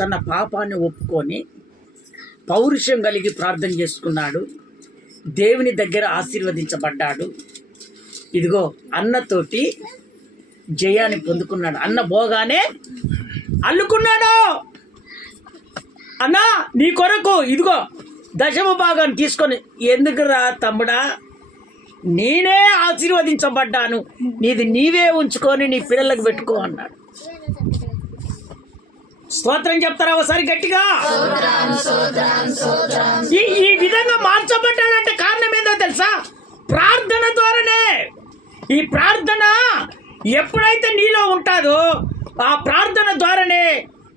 తన పాపాన్ని ఒప్పుకొని పౌరుషం కలిగి ప్రార్థన చేసుకున్నాడు. దేవుని దగ్గర ఆశీర్వదించబడ్డాడు. ఇదిగో అన్నతోటి జయాన్ని పొందుకున్నాడు. అన్న పోగానే అల్లుకున్నాడు. అన్నా నీ కొరకు ఇదిగో దశమ భాగాన్ని తీసుకొని, ఎందుకురా తమ్ముడా, నేనే ఆశీర్వదించబడ్డాను, నీది నీవే ఉంచుకొని నీ పిల్లలకు పెట్టుకో అన్నాడు. స్తోత్రం చెప్తారా ఒకసారి గట్టిగా? ఈ విధంగా మార్చబడ్డాడంటే కారణం ఏందో తెలుసా? ప్రార్థన ద్వారానే. ఈ ప్రార్థన ఎప్పుడైతే నీలో ఉంటుందో ఆ ప్రార్థన ద్వారానే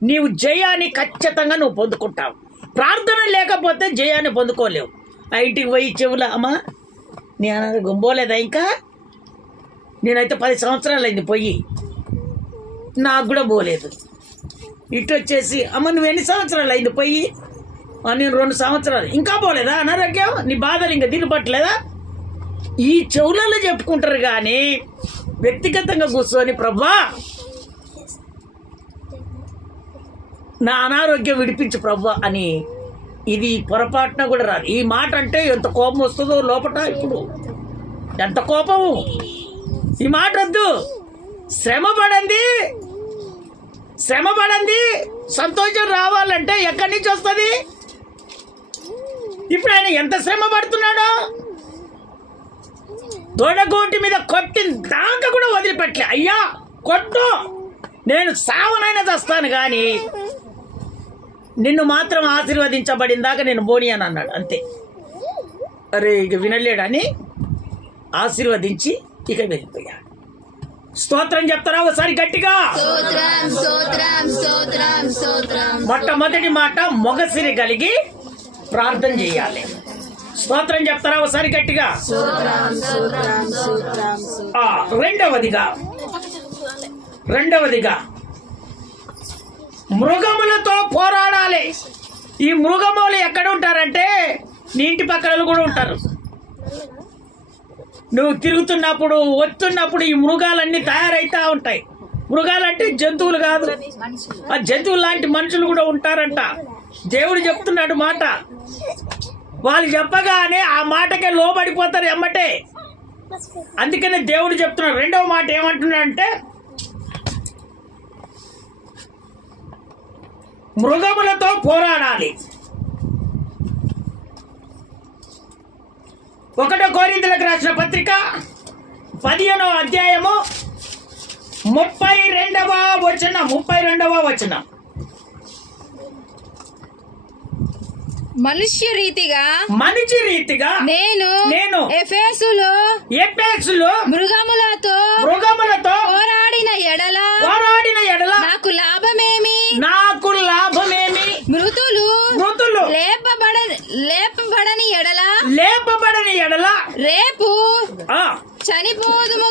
నీవు జయాన్ని ఖచ్చితంగా నువ్వు పొందుకుంటావు. ప్రార్థన లేకపోతే జయాన్ని పొందుకోలేవు. ఆ ఇంటికి పోయి చెవుల అమ్మా నేను గుంబోలేదా, ఇంకా నేనైతే 10 సంవత్సరాలు అయింది పోయి, నాకు కూడా పోలేదు. ఇటు వచ్చేసి అమ్మ నువ్వు ఎన్ని సంవత్సరాలు అయింది పోయి, నేను 2 సంవత్సరాలు, ఇంకా పోలేదా, అనారోగ్యం, నీ బాధలు ఇంకా దీన్ని పట్టలేదా? ఈ చెవులలో చెప్పుకుంటారు కానీ వ్యక్తిగతంగా కూర్చొని ప్రభువా నా అనారోగ్యం విడిపించు ప్రభువా అని ఇది పొరపాటున కూడా రాదు. ఈ మాట అంటే ఎంత కోపం వస్తుందో లోపట. ఇప్పుడు ఎంత కోపము! ఈ మాట వద్దు. శ్రమ పడండి సంతోషం రావాలంటే ఎక్కడి నుంచి వస్తుంది? ఇప్పుడు ఆయన ఎంత శ్రమ పడుతున్నాడో, దొడగోటి మీద కొట్టిన దాకా కూడా వదిలిపెట్టలే. అయ్యా కొట్టు, నేను సావనైనా చేస్తాను కానీ నిన్ను మాత్రం ఆశీర్వదించబడిన దాకా నేను బోని అని అన్నాడు. అంతే. అరే ఇక వినలేడని ఆశీర్వదించి ఇక వెళ్ళిపోయాడు. స్తోత్రం చెప్తారా ఒకసారి గట్టిగా? మొట్టమొదటి మాట మొగసిరి కలిగి ప్రార్థన చేయాలి. స్తోత్రం చెప్తారా ఒకసారి గట్టిగా? రెండవదిగా మృగములతో పోరాడాలి. ఈ మృగములు ఎక్కడ ఉంటారంటే నీ ఇంటి పక్కన కూడా ఉంటారు. నువ్వు తిరుగుతున్నప్పుడు వస్తున్నప్పుడు ఈ మృగాలన్నీ తయారైతా ఉంటాయి. మృగాలంటే జంతువులు కాదు, ఆ జంతువులు లాంటి మనుషులు కూడా ఉంటారంట. దేవుడు చెప్తున్నాడు మాట. వాళ్ళు చెప్పగానే ఆ మాటకే లోబడిపోతారు ఎమ్మటే. అందుకనే దేవుడు చెప్తున్నాడు. రెండవ మాట ఏమంటున్నాడంటే మృగములతో పోరాడాలి. 1 కొరింథీయులకు రాసిన పత్రిక 15వ అధ్యాయము 32వ వచనం. మనిషి రీతిగా నేను ఎఫెసులో మృగములతో పోరాడిన ఎడల నాకు లాభమేమి? మృతులు లేపబడని ఎడల రేపు చనిపోదుము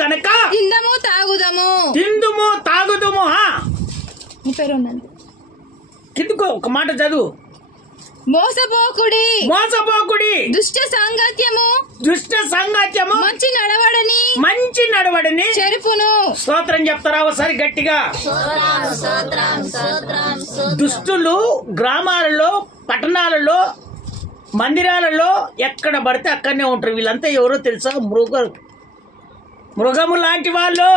గనుక తిందుము తాగుదము. కిందకో ఒక మాట చదువు. మోసపోకుడి దుష్ట సాంగత్యము మంచి నడవడని చెరుపును. స్తోత్రం చెప్తారా ఒకసారి గట్టిగా? దుష్టులు గ్రామాలలో, పట్టణాలలో, మందిరాలలో ఎక్కడ పడితే అక్కడనే ఉంటారు. వీళ్ళంతా ఎవరో తెలుసా? మృగము లాంటి వాళ్ళు.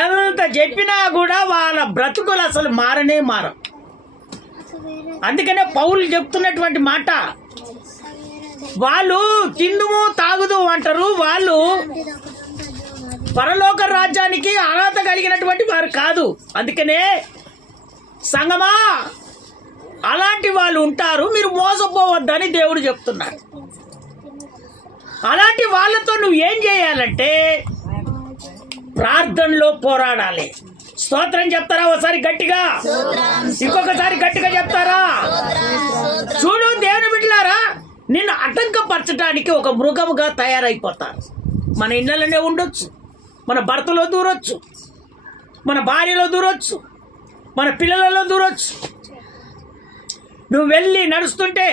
ఎంత చెప్పినా కూడా వాళ్ళ బ్రతుకులు అసలు మారనే మారం. అందుకనే పౌలు చెప్తున్నటువంటి మాట, వాళ్ళు తిందుము తాగుదు అంటారు. వాళ్ళు పరలోక రాజ్యానికి అర్హత కలిగినటువంటి వారు కాదు. అందుకనే సంగమా అలాంటి వాళ్ళు ఉంటారు, మీరు మోసపోవద్దని దేవుడు చెప్తున్నాడు. అలాంటి వాళ్ళతో నువ్వు ఏం చేయాలంటే ప్రార్థనలో పోరాడాలి. స్తోత్రం చెప్తారా ఒకసారి గట్టిగా? ఇంకొకసారి గట్టిగా చెప్తారా? చూడు దేవుని బిడ్డలారా, నిన్ను ఆటంకపరచడానికి ఒక మృగముగా తయారైపోతారు. మన ఇళ్ళలోనే ఉండొచ్చు, మన భర్తలో దూరొచ్చు, మన భార్యలో దూరొచ్చు, మన పిల్లలలో దూరొచ్చు. నువ్వు వెళ్ళి నడుస్తుంటే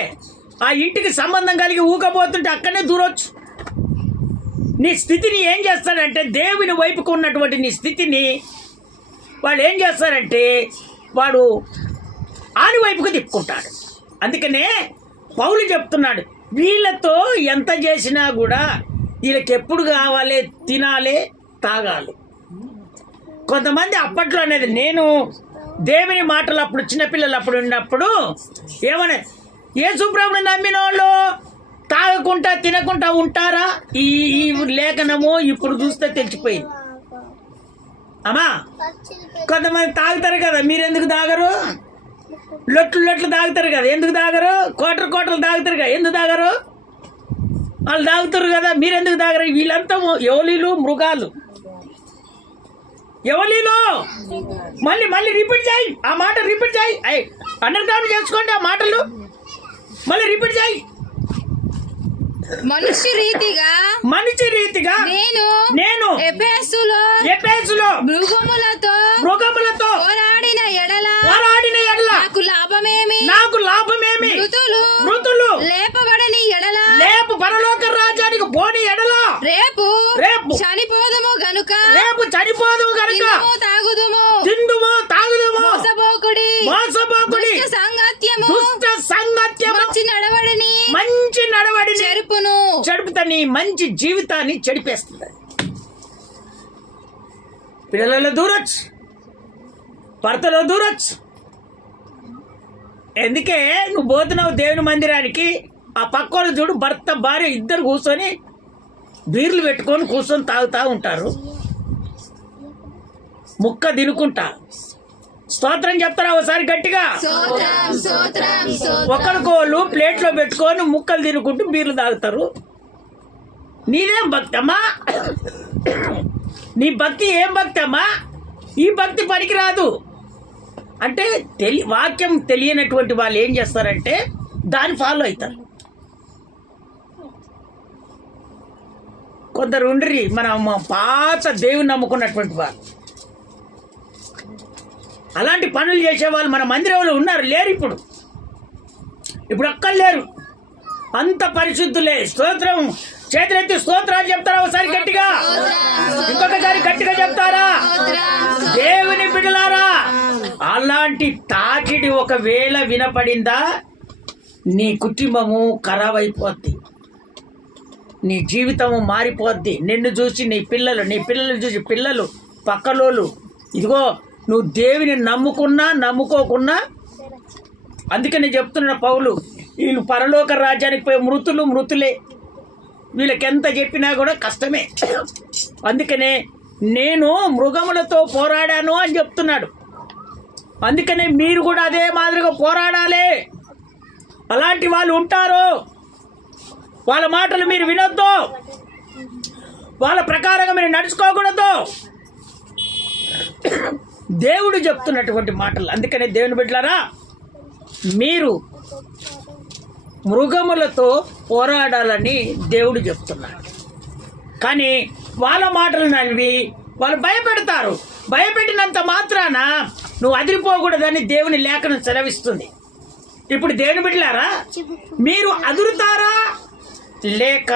ఆ ఇంటికి సంబంధం కలిగి ఊకపోతుంటే అక్కడనే దూరొచ్చు. నీ స్థితిని ఏం చేస్తాడంటే దేవుని వైపుకు ఉన్నటువంటి నీ స్థితిని వాడు ఏం చేస్తారంటే వాడు ఆడివైపుకు తిప్పుకుంటాడు. అందుకనే పౌలు చెప్తున్నాడు, వీళ్ళతో ఎంత చేసినా కూడా వీళ్ళకి ఎప్పుడు కావాలి, తినాలి, తాగాలి. కొంతమంది అప్పట్లో అనేది, నేను దేవుని మాటలు అప్పుడు చిన్నపిల్లలు అప్పుడు ఉన్నప్పుడు ఏమనే, యేసుప్రభుని నమ్మిన వాళ్ళు తాగకుండా తినకుండా ఉంటారా? ఈ లేఖనము ఇప్పుడు చూస్తే తెలిసిపోయింది. అమ్మా, కొంతమంది తాగుతారు కదా, మీరెందుకు తాగరు? లొట్లు తాగుతారు కదా, ఎందుకు తాగరు? కోటలు తాగుతారు కదా, ఎందుకు తాగరు? వాళ్ళు తాగుతారు కదా, మీరెందుకు తాగరు? వీళ్ళంతా ఎవలీలు, మృగాలు. ఎవలీలో మళ్ళీ రిపీట్ చేయి, ఆ మాట రిపీట్ చేయి, అండర్గ్రౌండ్ చేసుకోండి ఆ మాటలు, మళ్ళీ రిపీట్ చేయి. మనిషి రీతిగా నేను ఎఫెసులో మృగములతో పోరాడిన ఎడల నాకు లాభమేమి మృతులు లేపబడని ఎడల పరలోక రాజ్యానికి పోని ఎడల రేపు చనిపోదుము గనుక తిందుము తాగుదుము మోసపోకుడి దుష్ట సంగత్యము మంచి నడవడిని చెడుపుతని మంచి జీవితాన్ని చెడిపేస్తుంది. పిల్లలలో దూరొచ్చు, భర్తలో దూరొచ్చు. ఎందుకే నువ్వు పోతున్నావు దేవుని మందిరానికి, ఆ పక్కన చూడు, భర్త భార్య ఇద్దరు కూర్చొని బీర్లు పెట్టుకొని కూర్చొని తాగుతూ ఉంటారు, ముక్క తినుకుంటా. స్తోత్రం చెప్తారా ఒకసారి గట్టిగా? ఒకరికోళ్ళు ప్లేట్లో పెట్టుకొని ముక్కలు తినుకుంటూ బీర్లు తాగుతారు. నీదేం భక్తి అమ్మా? నీ భక్తి ఏం భక్తి అమ్మా? ఈ భక్తి పనికిరాదు. అంటే వాక్యం తెలియనటువంటి వాళ్ళు ఏం చేస్తారంటే దాన్ని ఫాలో అవుతారు. కొందరు ఉండ్రి మన పాత దేవుని నమ్ముకున్నటువంటి వాళ్ళు, అలాంటి పనులు చేసేవాళ్ళు మన మందిరంలో ఉన్నారు, లేరు ఇప్పుడు ఒక్కరు లేరు. అంత పరిశుద్ధులే. స్తోత్రం, చేతులెత్తి స్తోత్రాలు చెప్తారా ఒకసారి గట్టిగా? ఇంకొకసారి గట్టిగా చెప్తారా? దేవుని బిడ్డలారా, అలాంటి తాకిడి ఒకవేళ వినపడిందా, నీ కుటుంబము ఖరాబ్ అయిపోద్ది, నీ జీవితము మారిపోద్ది. నిన్ను చూసి నీ పిల్లలు చూసి పిల్లలు పక్కలోళ్ళు, ఇదిగో నువ్వు దేవుని నమ్ముకోకున్నా. అందుకని చెప్తున్న పౌలు, వీళ్ళు పరలోక రాజ్యానికి పోయి మృతులే, వీళ్ళకి ఎంత చెప్పినా కూడా కష్టమే. అందుకనే నేను మృగములతో పోరాడాను అని చెప్తున్నాడు. అందుకనే మీరు కూడా అదే మాదిరిగా పోరాడాలి. అలాంటి వాళ్ళు ఉంటారు, వాళ్ళ మాటలు మీరు వినొద్దు, వాళ్ళ ప్రకారంగా మీరు నడుచుకోకూడదు. దేవుడు చెప్తున్నటువంటి మాటలు. అందుకనే దేవుని బిడ్డలారా, మీరు మృగములతో పోరాడాలని దేవుడు చెప్తున్నాడు. కానీ వాళ్ళ మాటలు నడివి వాళ్ళు భయపెడతారు. భయపెట్టినంత మాత్రాన నువ్వు అదిరిపోకూడదని దేవుని లేఖనం సెలవిస్తుంది. ఇప్పుడు దేవుని బిడ్డలారా, మీరు అదురుతారా లేక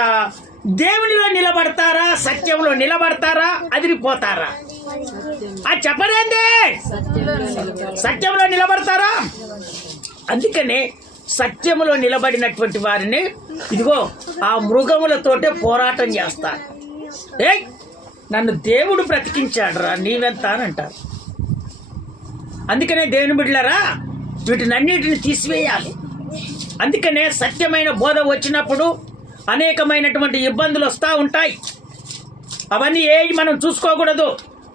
దేవునిలో నిలబడతారా, సత్యంలో నిలబడతారా, అదిరిపోతారా? అది చెప్పలేండి. సత్యంలో నిలబడతారా? అందుకనే సత్యములో నిలబడినటువంటి వారిని ఇదిగో ఆ మృగములతోటే పోరాటం చేస్తారు. నన్ను దేవుడు బ్రతికించాడురా, నీవెంత అని అంటారు. అందుకనే దేవుని బిడ్డలారా, వీటినన్నిటిని తీసివేయాలి. అందుకనే సత్యమైన బోధ వచ్చినప్పుడు అనేకమైనటువంటి ఇబ్బందులు వస్తూ ఉంటాయి. అవన్నీ మనం చూసుకోకూడదు.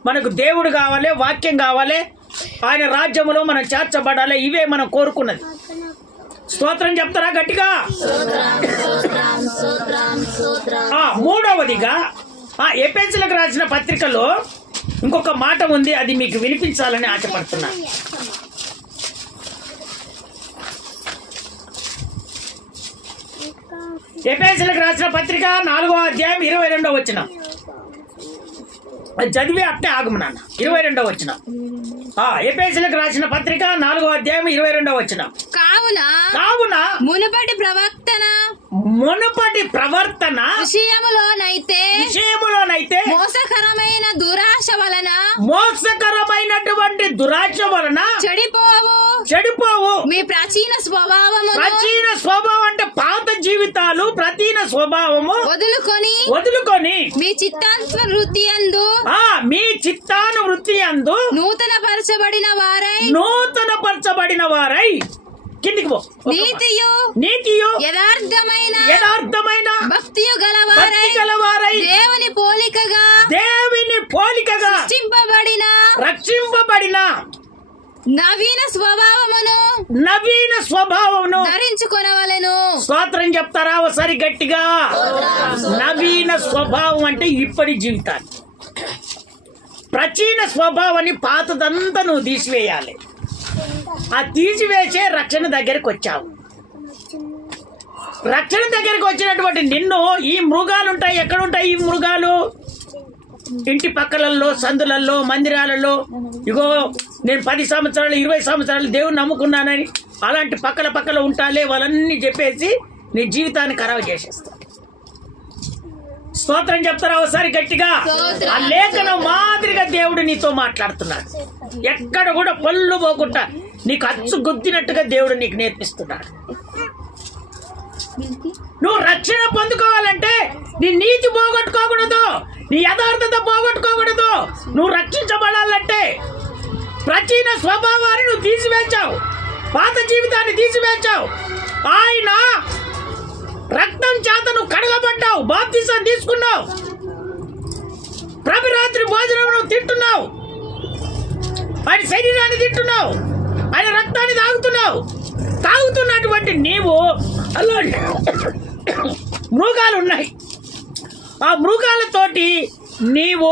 మనకు దేవుడు కావాలి, వాక్యం కావాలి, ఆయన రాజ్యములో మనం చేర్చబడాలి. ఇవే మనం కోరుకున్నది. స్తోత్రం చెప్తారా గట్టిగా? మూడవదిగా ఎఫెసీయులకు రాసిన పత్రికలో ఇంకొక మాట ఉంది, అది మీకు వినిపించాలని ఆశపడుతున్నా. ఎఫెసీయులకు రాసిన పత్రిక 4వ అధ్యాయం 22వ వచనం. అది చదివి అట్టే ఆగము నాన్న. 22వ వచనం. ఎఫెసీయులకు రాసిన పత్రిక 4వ అధ్యాయం 22వ వచనం. కావున మునుపటి ప్రవర్తన విషయములోనైతే మోసకరమైనటువంటి దురాశ వలన చెడిపోవు. మీ ప్రాచీన స్వభావం అంటే పాత జీవితాలు, ప్రాచీన స్వభావము వదులుకొని మీ చిత్తానువృత్తి యందు నూతన పరచబడిన వారై కిందికి పో. నీతియు యథార్థమైన భక్తియు గలవారై దేవుని పోలికగా రక్షింపబడిన నవీన స్వభావమును ధరించుకొనవలెను. స్తోత్రం చెప్తారా ఒకసారి గట్టిగా? నవీన స్వభావం అంటే ఇప్పటి జీవితాన్ని, ప్రాచీన స్వభావాన్ని పాతదంతా నువ్వు తీసివేయాలి. ఆ తీసివేసే రక్షణ దగ్గరికి వచ్చావు. రక్షణ దగ్గరికి వచ్చినటువంటి నిన్ను ఈ మృగాలు ఉంటాయి. ఎక్కడుంటాయి ఈ మృగాలు? ఇంటి పక్కలలో, సందులలో, మందిరాలలో. ఇగో నేను 10 సంవత్సరాలు 20 సంవత్సరాలు దేవుని నమ్ముకున్నానని అలాంటి పక్కల ఉంటాలే వాళ్ళన్నీ చెప్పేసి నీ జీవితాన్ని ఖరాబు చేసేస్తా. స్తోత్రం చెప్తారా ఒకసారి గట్టిగా? ఆ లేఖనం మాదిరిగా దేవుడు నీతో మాట్లాడుతున్నాడు. ఎక్కడ కూడా పళ్ళు పోకుండా నీకు అచ్చు గుద్దినట్టుగా దేవుడు నీకు నేర్పిస్తున్నాడు. నువ్వు రక్షణ పొందుకోవాలంటే నీ నీతి పోగొట్టుకోకూడదు, నీ యథార్థత పోగొట్టుకోకూడదు. నువ్వు రక్షించబడాలంటే ప్రాచీన స్వభావాన్ని నువ్వు తీసివేశావు, పాత జీవితాన్ని తీసివేశావు. ఆయన రక్తం చేత నువ్వు కడగబడ్డావు, బాప్తిసం తీసుకున్నావు, ప్రభురాత్రి భోజనం తింటున్నావు, ఆయన శరీరాన్ని తింటున్నావు, ఆయన రక్తాన్ని తాగుతున్నటువంటి నీవు అలాంటి మృగాలు ఉన్నాయి. ఆ మృగాలతోటి నీవు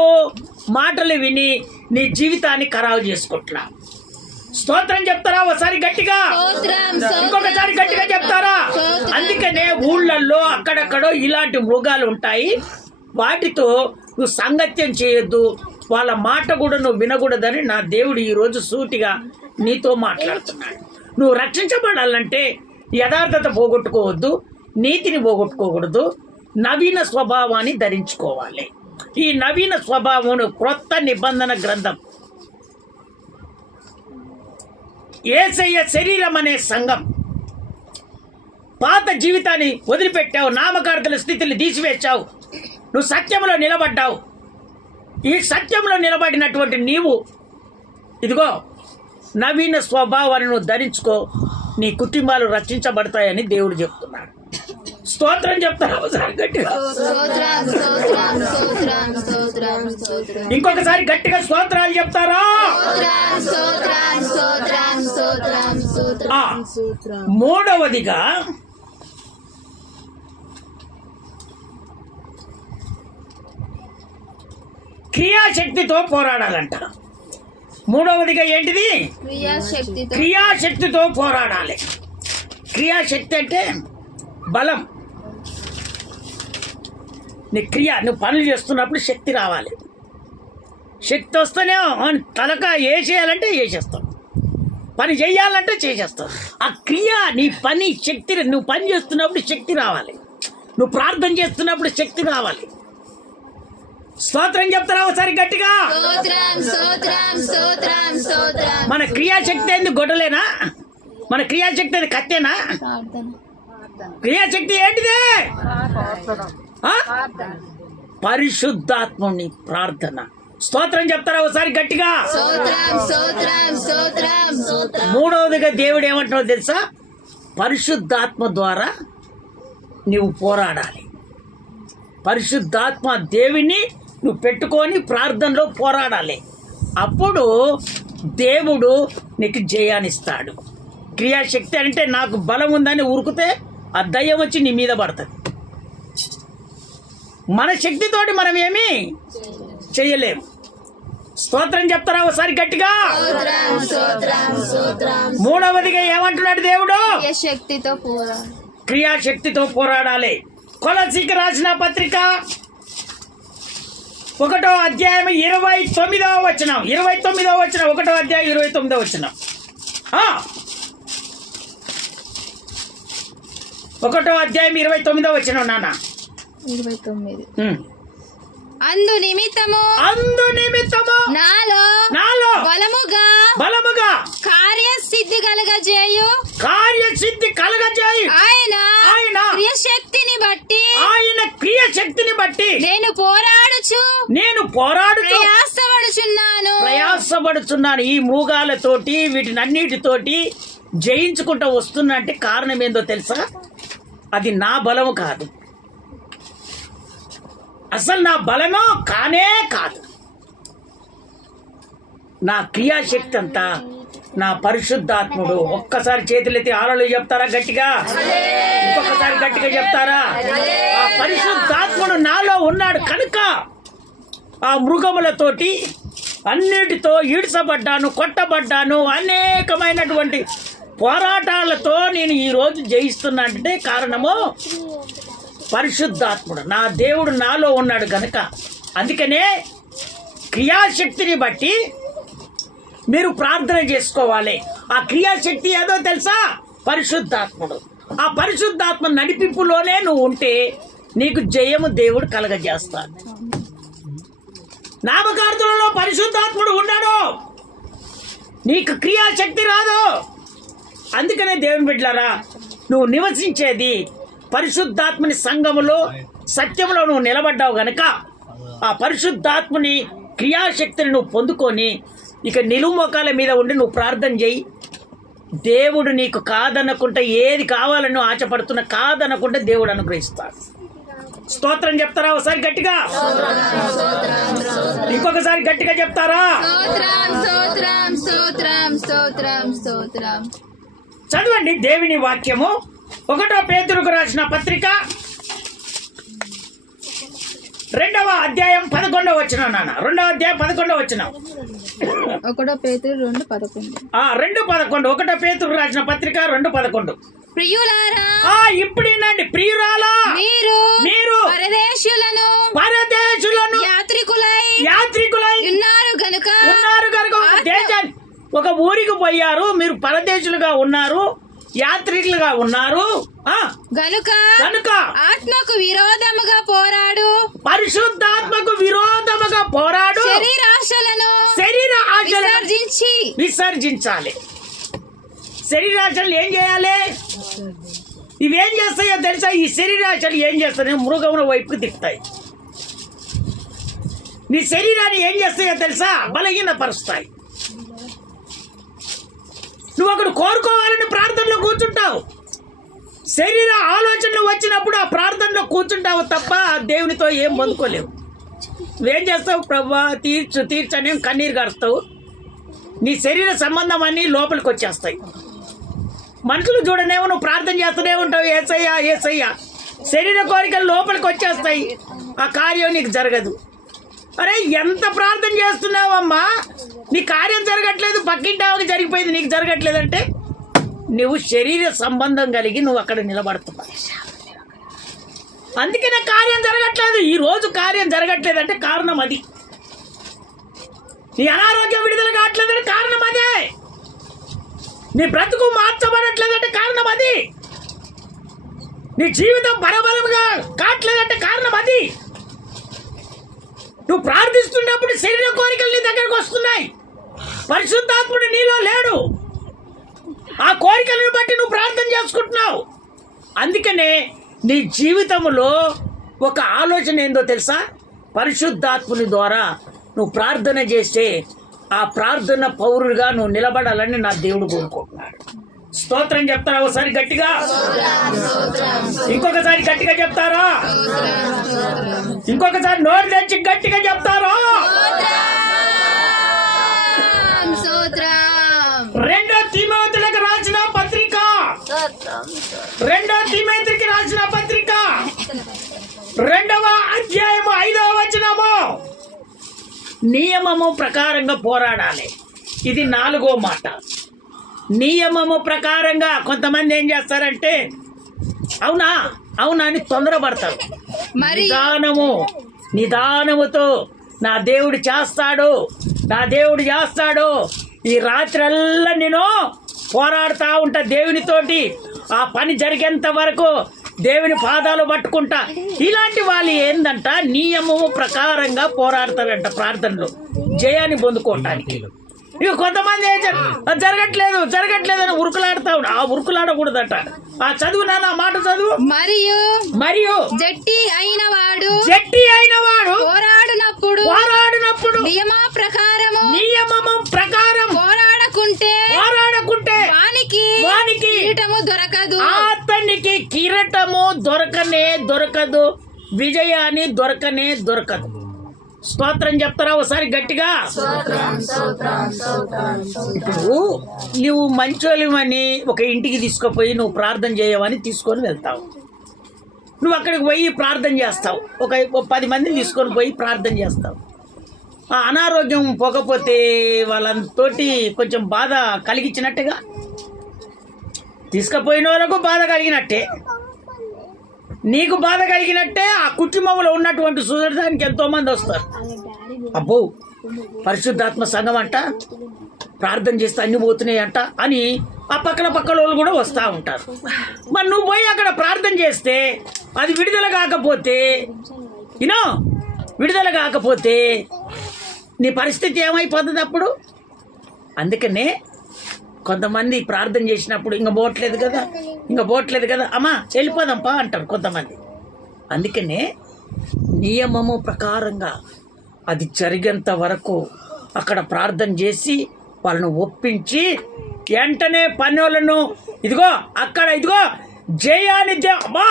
మాటలు విని నీ జీవితాన్ని ఖరాబు చేసుకుంటున్నావు. స్తోత్రం చెప్తారా ఒకసారి గట్టిగా? ఇంకొకసారి గట్టిగా చెప్తారా? అందుకనే ఊళ్ళల్లో అక్కడక్కడో ఇలాంటి మృగాలు ఉంటాయి. వాటితో నువ్వు సంగత్యం చేయొద్దు, వాళ్ళ మాట కూడా నువ్వు వినకూడదని నా దేవుడు ఈరోజు సూటిగా నీతో మాట్లాడుతున్నాడు. నువ్వు రక్షించబడాలంటే యథార్థత పోగొట్టుకోవద్దు, నీతిని పోగొట్టుకోకూడదు, నవీన స్వభావాన్ని ధరించుకోవాలి. ఈ నవీన స్వభావం క్రొత్త నిబంధన గ్రంథం, యేసయ్య శరీరం అనే సంఘం. పాత జీవితాన్ని వదిలిపెట్టావు, నామకార్థుల స్థితిని తీసివేశావు, నువ్వు సత్యంలో నిలబడ్డావు. ఈ సత్యంలో నిలబడినటువంటి నీవు ఇదిగో నవీన స్వభావాన్ని నువ్వు ధరించుకో, నీ కుటుంబాలు రక్షించబడతాయని దేవుడు చెప్తున్నాడు. స్తోత్రం చెప్తారా ఒకసారి గట్టిగా? ఇంకొకసారి గట్టిగా స్తోత్రాలు చెప్తారా? మూడవదిగా క్రియాశక్తితో పోరాడాలంట. మూడవదిగా ఏంటిది? క్రియాశక్తితో పోరాడాలి. క్రియాశక్తి అంటే బలం. నీ నువ్వు పనులు చేస్తున్నప్పుడు శక్తి రావాలి. శక్తి వస్తేనే తలక వేసేయాలంటే వేసేస్తావు, పని చేయాలంటే చేసేస్తావు. ఆ క్రియ నీ పని శక్తి, నువ్వు పని చేస్తున్నప్పుడు శక్తి రావాలి, నువ్వు ప్రార్థన చేస్తున్నప్పుడు శక్తి రావాలి. స్తోత్రం చెప్తారా ఒకసారి గట్టిగా? మన క్రియాశక్తి ఏంది? గొడ్డలేనా? మన క్రియాశక్తి అది కత్తేనా? క్రియాశక్తి ఏంటిదే? పరిశుద్ధాత్ముని ప్రార్థన. స్తోత్రం చెప్తారా ఒకసారి గట్టిగా? మూడవదిగా దేవుడు ఏమంటున్నావు తెలుసా? పరిశుద్ధాత్మ ద్వారా నువ్వు పోరాడాలి. పరిశుద్ధాత్మ దేవుని నువ్వు పెట్టుకొని ప్రార్థనలో పోరాడాలి. అప్పుడు దేవుడు నీకు జయాన్నిస్తాడు. క్రియాశక్తి అంటే నాకు బలం ఉందని ఉరికితే ఆ దయ్యం వచ్చి నీ మీద పడుతుంది. మన శక్తితోటి మనం ఏమీ చేయలేము. స్తోత్రం చెప్తారా ఒకసారి గట్టిగా? మూడవదిగా ఏమంటున్నాడు దేవుడు? క్రియాశక్తితో పోరాడాలి. కొలసీకి రాసిన పత్రిక 1వ అధ్యాయం 29వ వచనం 1వ అధ్యాయం 29వ వచనం 1వ అధ్యాయం 29వ వచనం నాన్న 29 అందు నిమిత్తము నాలో బలముగా కార్యసిద్ధి కలగజేయు ఆయన క్రియశక్తిని బట్టి నేను పోరాడుచు ప్రయాసపడుచున్నాను. ఈ మృగాలతోటి వీటినన్నిటితోటి జయించుకుంటూ వస్తున్నా అంటే కారణం ఏందో తెలుసా? అది నా బలము కాదు, అసలు నా బలమో కానే కాదు. నా క్రియాశక్తి అంతా నా పరిశుద్ధాత్ముడు. ఒక్కసారి చేతులెత్తి ఆలలు చెప్తారా గట్టిగా? ఇంకొకసారి గట్టిగా చెప్తారా? ఆ పరిశుద్ధాత్ముడు నాలో ఉన్నాడు కనుక ఆ మృగములతోటి అన్నిటితో ఈడ్చబడ్డాను, కొట్టబడ్డాను. అనేకమైనటువంటి పోరాటాలతో నేను ఈరోజు జయిస్తున్నా అంటే కారణము పరిశుద్ధాత్ముడు. నా దేవుడు నాలో ఉన్నాడు కనుక. అందుకనే క్రియాశక్తిని బట్టి మీరు ప్రార్థన చేసుకోవాలి. ఆ క్రియాశక్తి ఏదో తెలుసా? పరిశుద్ధాత్ముడు. ఆ పరిశుద్ధాత్మ నడిపింపులోనే నువ్వు ఉంటే నీకు జయము దేవుడు కలగజేస్తాడు. నామకార్థులలో పరిశుద్ధాత్ముడు ఉన్నాడు, నీకు క్రియాశక్తి రాదు. అందుకనే దేవుని బిడ్డలారా, నువ్వు నివసించేది పరిశుద్ధాత్మని సంఘములో సత్యములో నువ్వు నిలబడ్డావు గనక ఆ పరిశుద్ధాత్మని క్రియాశక్తిని నువ్వు పొందుకొని ఇక నిలువుమోకాల మీద ఉండి నువ్వు ప్రార్థన చేయి. దేవుడు నీకు కాదనకుండా ఏది కావాలని నువ్వు ఆశపడుతున్నా కాదనకుండా దేవుడు అనుగ్రహిస్తాడు. స్తోత్రం చెప్తారా? ఒకసారి గట్టిగా, ఇంకొకసారి గట్టిగా చెప్తారా? చదవండి దేవుని వాక్యము 1వ పేతురుకు రాసిన పత్రిక 2వ అధ్యాయం 11వ వచనం నాన్న. 2వ అధ్యాయం 11వ వచనం. 1 పేతురు 2:11. 2:11. 1వ పేతురు రాసిన పత్రిక 2:11. ప్రియులారా, ఇప్పుడు వినండి. ప్రియురాలా, మీరు పరదేశులను యాత్రికులై ఉన్నారు గనుక దేశాన్ని ఒక ఊరికి పోయారు. మీరు పరదేశులుగా ఉన్నారు, యాత్రికులుగా ఉన్నారు గనుక ఆత్మకు విరోధముగా పరిశుద్ధాత్మకు విరోధముగా పోరాడు. శరీర ఆశలను విసర్జించాలి. శరీరాశలు ఏం చేయాలి? ఇవేం చేస్తాయో తెలుసా? ఈ శరీరాశలు ఏం చేస్తాయి? మృగముల వైపుకి తిప్పుతాయి. నీ శరీరాన్ని ఏం చేస్తాయో తెలుసా? బలహీనపరుస్తాయి. నువ్వు ఒకడు కోరుకోవాలని ప్రార్థనలో కూర్చుంటావు. శరీర ఆలోచనలు వచ్చినప్పుడు ఆ ప్రార్థనలో కూర్చుంటావు తప్ప దేవునితో ఏం పొందుకోలేవు. నువ్వేం చేస్తావు? ప్రభువా తీర్చని కన్నీరు గారుస్తావు. నీ శరీర సంబంధం అన్నీ లోపలికి వచ్చేస్తాయి. మనుషులు చూడనేమో నువ్వు ప్రార్థన చేస్తూనే ఉంటావు, ఏసయ్యా ఏసయ్యా. శరీర కోరికలు లోపలికి వచ్చేస్తాయి, ఆ కార్యం నీకు జరగదు. అరే ఎంత ప్రార్థన చేస్తున్నావమ్మా, నీ కార్యం జరగట్లేదు, పక్కింటావకి జరిగిపోయింది, నీకు జరగట్లేదు అంటే నువ్వు శరీర సంబంధం కలిగి నువ్వు అక్కడ నిలబడుతున్నావు. అందుకనే కార్యం జరగట్లేదు. ఈ రోజు కార్యం జరగట్లేదు అంటే కారణం అది. నీ అనారోగ్యం విడుదల కావట్లేదంటే కారణం అదే. నీ బ్రతుకు మార్చబడట్లేదంటే కారణం అది. నీ జీవితం బలబలంగా కావట్లేదంటే కారణం అది. నువ్వు ప్రార్థిస్తున్నప్పుడు శరీర కోరికలు నీ దగ్గరకు వస్తున్నాయి, పరిశుద్ధాత్ముడు నీలో లేడు. ఆ కోరికలను బట్టి నువ్వు ప్రార్థన చేసుకుంటున్నావు. అందుకనే నీ జీవితంలో ఒక ఆలోచన ఏందో తెలుసా? పరిశుద్ధాత్ముని ద్వారా నువ్వు ప్రార్థన చేస్తే ఆ ప్రార్థన పౌరుడిగా నువ్వు నిలబడాలని నా దేవుడు కోరుకుంటున్నాడు. స్తోత్రం చెప్తారా? ఒకసారి గట్టిగా, ఇంకొకసారి గట్టిగా చెప్తారా? ఇంకొకసారి నోరు తెచ్చి గట్టిగా చెప్తారా? 2 తిమోతికి రాసిన పత్రిక 2వ అధ్యాయము 5వ వచనము. నియమము ప్రకారంగా పోరాడాలి. ఇది 4వ మాట. నియమము ప్రకారంగా. కొంతమంది ఏం చేస్తారంటే అవునా అవునా అని తొందరపడతారు. నిదానముతో నా దేవుడు చేస్తాడు, నా దేవుడు చేస్తాడు. ఈ రాత్రల్లా నేను పోరాడుతూ ఉంటా దేవునితోటి. ఆ పని జరిగేంత వరకు దేవుని పాదాలు పట్టుకుంటా. ఇలాంటి వాళ్ళు ఏందంట నియమము ప్రకారంగా పోరాడతారంట ప్రార్థనలో జయాన్ని పొందుకోవటానికి. ఇక కొంతమంది ఏం జరగట్లేదు అని ఉరుకులాడుతా ఉంటా. ఆ ఉరుకులాడకూడదట. ఆ చదువు నాన్న, మాట చదువు. మరియు జట్టి అయిన వాడు పోరాడినప్పుడు నియమము ప్రకారం పోరాడకుంటే వానికి కిరీటము దొరకదు. అతనికి కిరీటము దొరకదు, విజయాన్ని దొరకదు. స్తోత్రం చెప్తారా ఒకసారి గట్టిగా? ఇప్పుడు నువ్వు మంచోళ్ళమని ఒక ఇంటికి తీసుకుపోయి నువ్వు ప్రార్థన చేయవని తీసుకొని వెళ్తావు. నువ్వు అక్కడికి పోయి ప్రార్థన చేస్తావు. ఒక 10 మందిని తీసుకొని పోయి ప్రార్థన చేస్తావు. ఆ అనారోగ్యం పోకపోతే వాళ్ళతోటి కొంచెం బాధ కలిగించినట్టుగా, తీసుకుపోయిన వాళ్ళకు బాధ కలిగినట్టే, నీకు బాధ కలిగినట్టే ఆ కుటుంబంలో ఉన్నటువంటి సుదర్శనానికి ఎంతోమంది వస్తారు. అబ్బో పరిశుద్ధాత్మ సంఘం అంట, ప్రార్థన చేస్తే అన్ని పోతున్నాయి అంట అని ఆ పక్కన వాళ్ళు కూడా వస్తూ ఉంటారు. మరి నువ్వు పోయి అక్కడ ప్రార్థన చేస్తే అది విడుదల కాకపోతే నీ పరిస్థితి ఏమైపోతుంది అప్పుడు? అందుకనే కొంతమంది ప్రార్థన చేసినప్పుడు ఇంకా పోవట్లేదు కదా అమ్మా వెళ్ళిపోదాంపా అంటారు కొంతమంది. అందుకనే నియమము ప్రకారంగా అది జరిగేంత వరకు అక్కడ ప్రార్థన చేసి వాళ్ళను ఒప్పించి వెంటనే పనులను ఇదిగో జయాన్ని అమ్మా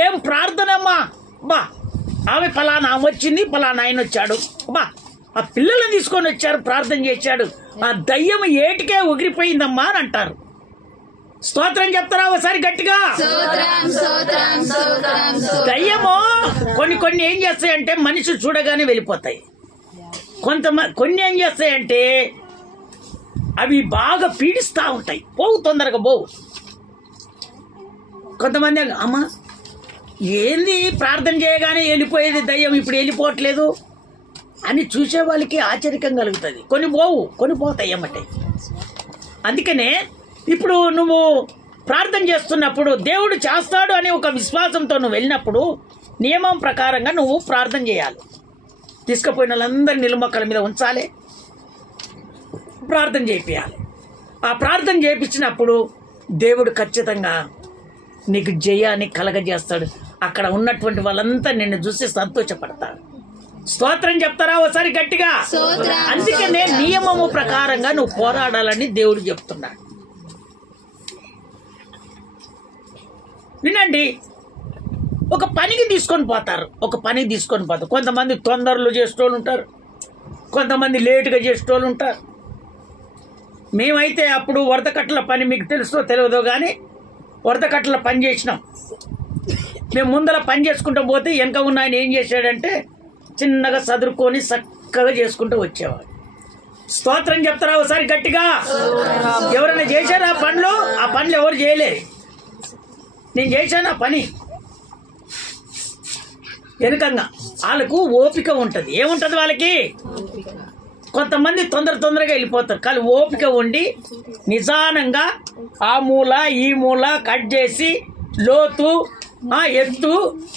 ఏం ప్రార్థనమ్మా, బా ఆమె ఫలానా వచ్చింది, ఫలానా ఆయన వచ్చాడు, బా ఆ పిల్లల్ని తీసుకొని వచ్చారు, ప్రార్థన చేశాడు, ఆ దయ్యం ఏటికే ఉగిరిపోయిందమ్మా అని అంటారు. స్తోత్రం చెప్తారా ఒకసారి గట్టిగా? దయ్యము కొన్ని ఏం చేస్తాయంటే మనిషి చూడగానే వెళ్ళిపోతాయి. కొన్ని ఏం చేస్తాయంటే అవి బాగా పీడిస్తూ ఉంటాయి. తొందరగా పోవు. కొంతమంది అమ్మా ఏంది ప్రార్థన చేయగానే వెళ్ళిపోయేది దయ్యం, ఇప్పుడు వెళ్ళిపోవట్లేదు అని చూసే వాళ్ళకి ఆశ్చర్యం కలుగుతుంది. కొన్ని పోతాయి అమ్మటే. అందుకనే ఇప్పుడు నువ్వు ప్రార్థన చేస్తున్నప్పుడు దేవుడు చేస్తాడు అనే ఒక విశ్వాసంతో నువ్వు వెళ్ళినప్పుడు నియమం ప్రకారంగా నువ్వు ప్రార్థన చేయాలి. తీసుకుపోయిన వాళ్ళందరినీ నిలుమొక్కల మీద ఉంచాలి, ప్రార్థన చేయించాలి. ఆ ప్రార్థన చేయించినప్పుడు దేవుడు ఖచ్చితంగా నీకు జయాన్ని కలగజేస్తాడు. అక్కడ ఉన్నటువంటి వాళ్ళంతా నిన్ను చూసి సంతోషపడతారు. స్తోత్రం చెప్తారా ఒకసారి గట్టిగా? అందుకనే నియమము ప్రకారంగా నువ్వు పోరాడాలని దేవుడు చెప్తున్నాడు. వినండి, ఒక పనికి తీసుకొని పోతారు. కొంతమంది తొందరలు చేసేటోళ్ళు ఉంటారు, కొంతమంది లేటుగా చేసేటోళ్ళు ఉంటారు. మేమైతే అప్పుడు వరదకట్టల పని మీకు తెలుసో తెలియదో కానీ వరదకట్టల పని చేసినాం. మేము ముందర పని చేసుకుంటూ పోతే వెనక ఉన్న ఆయన ఏం చేశాడంటే చిన్నగా చదువుకొని చక్కగా చేసుకుంటూ వచ్చేవాడు. స్తోత్రం చెప్తారా ఒకసారి గట్టిగా? ఎవరైనా చేశారు ఆ పనులు ఎవరు చేయలేరు. నేను చేశాను ఆ పని. వెనుకంగా వాళ్ళకు ఓపిక ఉంటుంది. ఏముంటుంది వాళ్ళకి? కొంతమంది తొందరగా వెళ్ళిపోతారు, కానీ ఓపిక ఉండి నిదానంగా ఆ మూల ఈ మూల కట్ చేసి లోతు ఎత్తు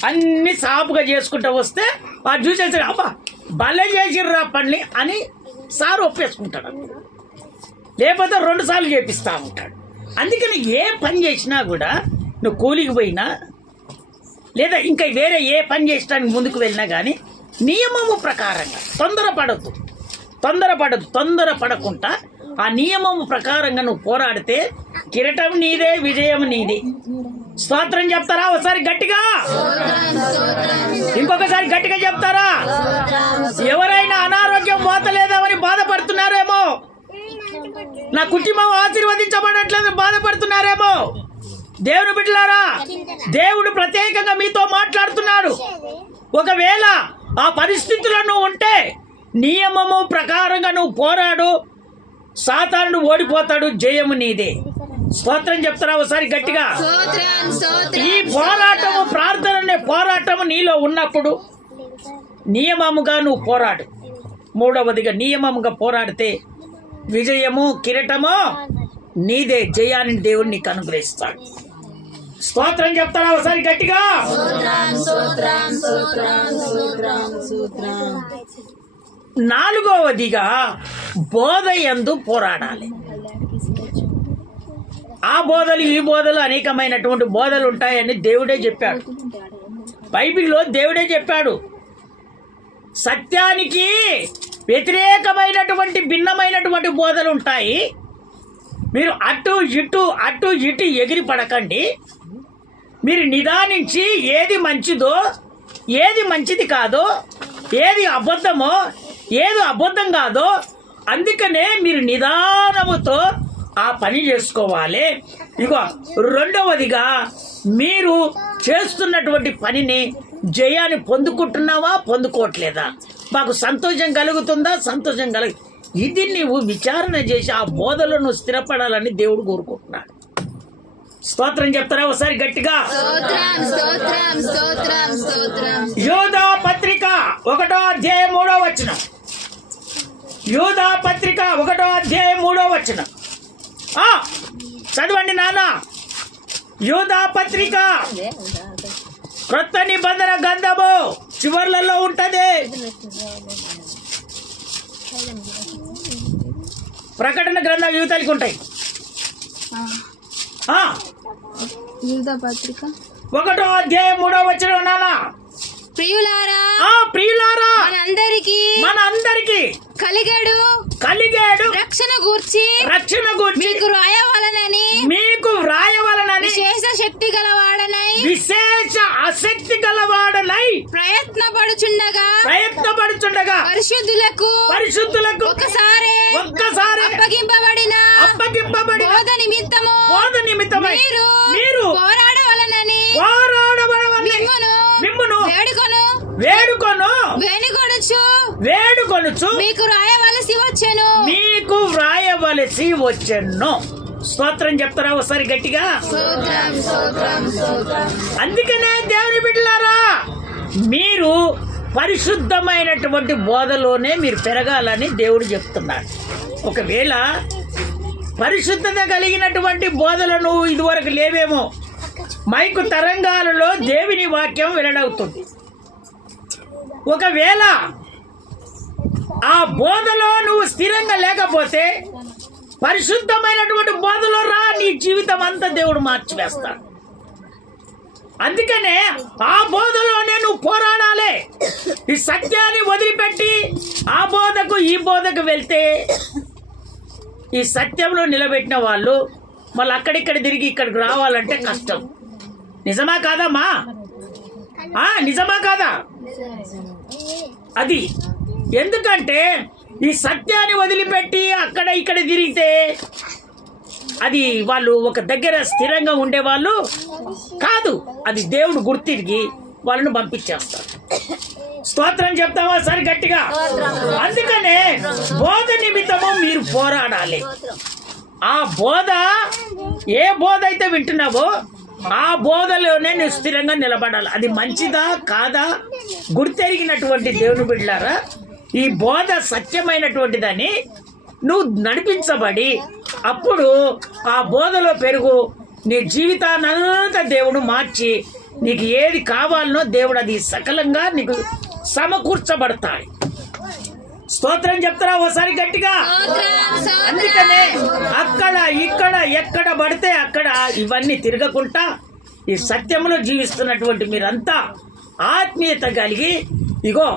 అన్ని సాపుగా చేసుకుంటూ వస్తే వాడు చూసేసాడు, అబ్బా భలే చేసిర్రు ఆ పని అని సార్ ఒప్పేసుకుంటాడు. లేకపోతే 2 సార్లు చేపిస్తూ ఉంటాడు. అందుకని ఏ పని చేసినా కూడా నువ్వు కూలికి పోయినా లేదా ఇంకా వేరే ఏ పని చేసడానికి ముందుకు వెళ్ళినా కానీ నియమము ప్రకారంగా తొందరపడకుండా ఆ నియమము ప్రకారంగా నువ్వు పోరాడితే కిరీటం నీదే, విజయం నీదే. స్తోత్రం చెప్తారా ఒకసారి గట్టిగా? ఇంకొకసారి గట్టిగా చెప్తారా? ఎవరైనా అనారోగ్యం పోతలేదని బాధపడుతున్నారేమో, నా కుటుంబం ఆశీర్వదించబడట్లేదు బాధపడుతున్నారేమో, దేవుని బిడ్డలారా దేవుడు ప్రత్యేకంగా మీతో మాట్లాడుతున్నాడు. ఒకవేళ ఆ పరిస్థితుల్లో నువ్వు ఉంటే నియమము ప్రకారంగా నువ్వు పోరాడు, సాతానుడు ఓడిపోతాడు, జయము నీదే. స్తోత్రం చెప్తారా ఒకసారి గట్టిగా? ఈ ప్రార్థన అనే పోరాటము నీలో ఉన్నప్పుడు నియమముగా నువ్వు పోరాడు. మూడవదిగా నియమముగా పోరాడితే విజయము కిరీటము నీదే, జయాన్ని దేవుడు నీకు అనుగ్రహిస్తాడు. స్తోత్రం చెప్తారా ఒకసారి గట్టిగా? నాలుగవదిగా బోధ యందు పోరాడాలి. ఆ బోధలు ఈ బోధలు అనేకమైనటువంటి బోధలు ఉంటాయని దేవుడే చెప్పాడు. బైబిల్లో దేవుడే చెప్పాడు. సత్యానికి వ్యతిరేకమైనటువంటి భిన్నమైనటువంటి బోధలు ఉంటాయి. మీరు అటు ఇటు ఎగిరి పడకండి. మీరు నిదానించి ఏది మంచిదో, ఏది మంచిది కాదో, ఏది అబద్ధమో, ఏది అబద్ధం కాదో, అందుకనే మీరు నిదానముతో ఆ పని చేసుకోవాలి. ఇగో రెండవదిగా మీరు చేస్తున్నటువంటి పనిని జయాన్ని పొందుకుంటున్నావా, పొందుకోవట్లేదా, మాకు సంతోషం కలుగుతుందా, సంతోషం ఇది నీవు విచారణ చేసి ఆ బోధలను స్థిరపడాలని దేవుడు కోరుకుంటున్నాడు. స్తోత్రం చెప్తారా ఒకసారి గట్టిగా? యోధా పత్రిక 1వ అధ్యాయం 3వ వచనం. యోధా పత్రిక 1వ అధ్యాయం 3వ వచనం. చదవండి నాన్న. యోధా పత్రిక క్రొత్త నిబంధన గ్రంథము చివర్లలో ఉంటది. ప్రకటన గ్రంథం యువతలకి ఉంటాయి. పత్రిక 1వ అధ్యాయం 3వ వచనం నాన్న. ప్రియులారా, మనందరికి కలిగాడు రక్షణ గూర్చి మీకు వ్రాయవలనని విశేష ఆసక్తి గలవాడనై ప్రయత్నపడుచుండగా పరిశుద్ధులకు ఒక్కసారి అప్పగింపబడిన బోధ నిమిత్తమై మీరు పోరాడవలనని మిమ్మును వేడుకొనుచు మీకు వ్రాయవలసి వచ్చెను. స్తోత్రం చెప్తారా ఒకసారి గట్టిగా? అందుకనే దేవుని బిడ్డలారా, మీరు పరిశుద్ధమైనటువంటి బోధలోనే మీరు పెరగాలని దేవుడు చెప్తున్నాడు. ఒకవేళ పరిశుద్ధత కలిగినటువంటి బోధలను ఇదివరకు లేవేమో, మైకు తరంగాలలో దేవుని వాక్యం వెల్లడవుతుంది. ఒకవేళ ఆ బోధలో నువ్వు స్థిరంగా లేకపోతే పరిశుద్ధమైనటువంటి బోధలో నీ జీవితం అంతా దేవుడు మార్చివేస్తాడు. అందుకనే ఆ బోధలోనే నువ్వు పోరాడాలి. ఈ సత్యాన్ని వదిలిపెట్టి ఆ బోధకు ఈ బోధకు వెళ్తే ఈ సత్యంలో నిలబెట్టిన వాళ్ళు మళ్ళీ అక్కడిక్కడ తిరిగి ఇక్కడికి రావాలంటే కష్టం. నిజమా కాదమ్మా? నిజమా కాదా? అది ఎందుకంటే ఈ సత్యాన్ని వదిలిపెట్టి అక్కడ ఇక్కడ తిరిగితే అది వాళ్ళు ఒక దగ్గర స్థిరంగా ఉండేవాళ్ళు కాదు. అది దేవుడు గుర్తిరిగి వాళ్ళను పంపించేస్తారు. స్తోత్రం చెప్తావా సరి గట్టిగా? అందుకనే బోధ నిమిత్తము మీరు పోరాడాలి. ఆ బోధ ఏ బోధ అయితే వింటున్నావో ఆ బోధలోనే నువ్వు స్థిరంగా నిలబడాలి. అది మంచిదా కాదా గుర్తెరిగినటువంటి దేవుని బిడ్డలారా, ఈ బోధ సత్యమైనటువంటిదని నువ్వు నడిపించబడి అప్పుడు ఆ బోధలో పెరుగు నీ జీవితాన్నంతా దేవుడు మార్చి నీకు ఏది కావాలనో దేవుడు అది సకలంగా నీకు సమకూర్చబడతాడు. స్తోత్రం చెప్తారా ఓసారి గట్టిగా? అందుకనే అక్కడ ఇక్కడ ఎక్కడ పడితే అక్కడ ఇవన్నీ తిరగకుండా ఈ సత్యంలో జీవిస్తున్నటువంటి మీరంతా ఆత్మీయత కలిగి ఇగో